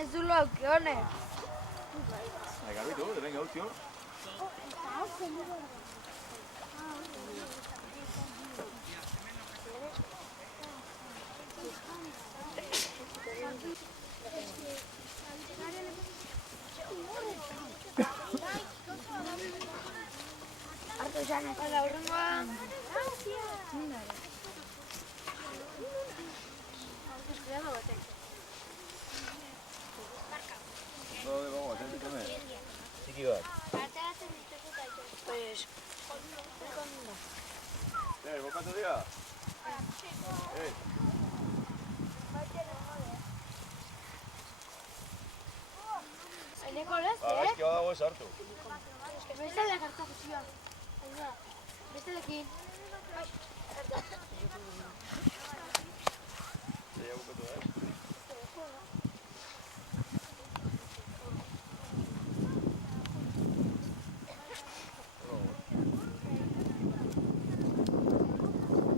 Ez du lauki honek. Garbitu, venga, último. Hartu esan ez. Hala, urrengoa. Vamos, txiki bat. Pues... Bokatu dira? Eneko lez, Gaizki badago ez hartu. Bestele jartzako zioa. Bestelekin.